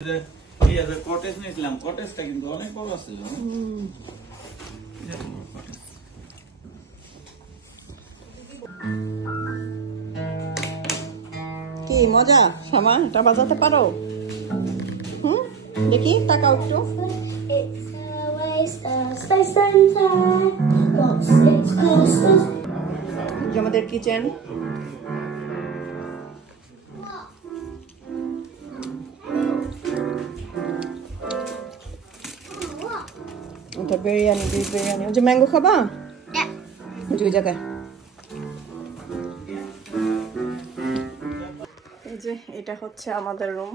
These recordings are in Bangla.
কটেজ নিয়েছিলাম, কটেজটা কিন্তু অনেক বড় ছিল। কি মজা শামা, এটা বাজাতে পারো? দেখি তাকাও একটু। আমাদের কিচেন, ওটা বিরিয়ানি, বিরিয়ানি। ওই যে ম্যাঙ্গো খাবা? দুই জায়গায়। এই যে এটা হচ্ছে আমাদের রুম,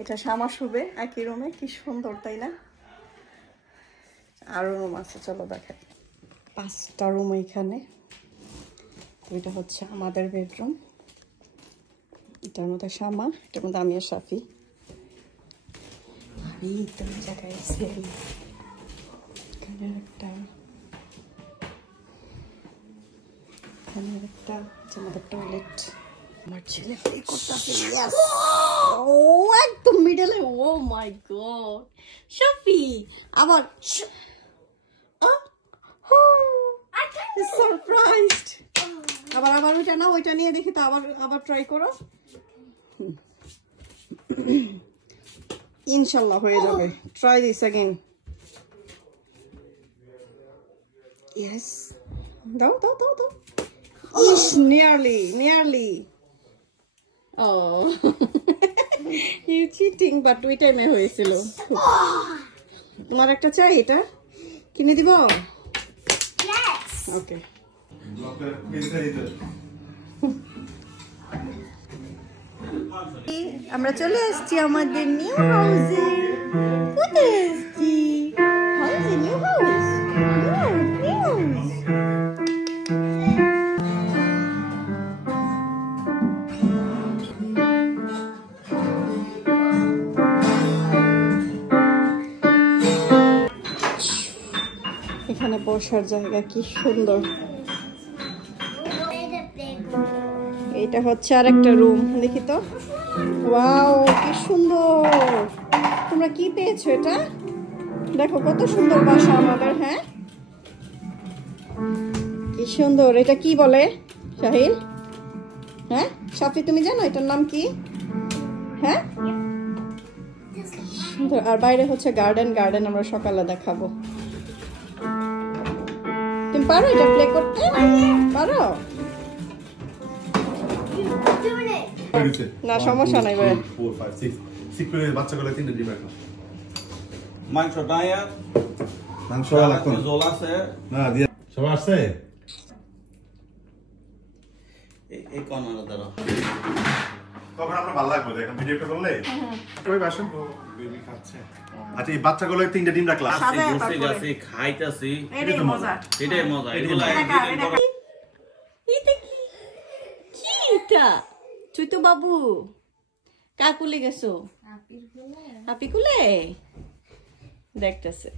এটা শামা শুবে একই রুমে। কি সুন্দর তাই না? আরো রুম আছে, চলো দেখাই। 5টা রুম এখানে। এটা হচ্ছে আমাদের বেডরুম, এটার মধ্যে শামা, এটার মধ্যে আমি আর সাফি। জায়গায় এখানে একটা, আমাদের টয়লেট। আমার ছেলে প্লে করতেছে, ও একদম মিডলে। ও মাই গড শাফি, আবার সারপ্রাইজড। আবার আবার ওইটা না, ওইটা নিয়ে দেখি তো, আবার আবার ট্রাই করো। ইনশাল্লাহ হয়ে যাবে। Try this again. ইয়েস, দাও দাও দাও দাও। ইস, nearly nearly. Oh you cheating, but ওই টাইমে হয়েছিল। তোমার একটা চাই, এটা কিনে দিব? ওকে। আমরা চলে আসছি আমাদের নিউ হাউসে। কোথায় আসছি? হাউসে, নিউ হাউস। এখানে বসার জায়গা কি সুন্দর। এইটা হচ্ছে আরেকটা রুম, দেখি তো। ওয়াও, কি সুন্দর। তোমরা কি পেয়েছো এটা? দেখো কত সুন্দর বাসা আমাদের। হ্যাঁ, কি সুন্দর। এটা কি বলে শাহিল? হ্যাঁ সাফি, তুমি জানো এটার নাম কি? হ্যাঁ, সুন্দর। আর বাইরে হচ্ছে গার্ডেন, গার্ডেন আমরা সকালে দেখাবো। তুমি পারো এটা প্লে করতে? পারো না, সমস্যা নাই ভাই। 4 5 6 6 করে বাচ্চাগুলো 3 দিন রাখো। মাংসটা মাংস লাগতো না, ঝোল আছে না দিয়া সব আছে। এই কর্নারে দাঁড়াও। তখন আমরা ভালো লাগবে দেখেন ভিডিওটা করলে। ওই বাসন বেবি খাচ্ছে। আচ্ছা, এই বাচ্চাগুলো 3টা ডিম রাখলাম। বসে গেছে, খাইতাছি। এটাই মজা, এটাই মজা। এগুলা এটা কি এটা? তুই তো বাবু কাকুলে গেছো, হাপি কুলে দেখতেছে।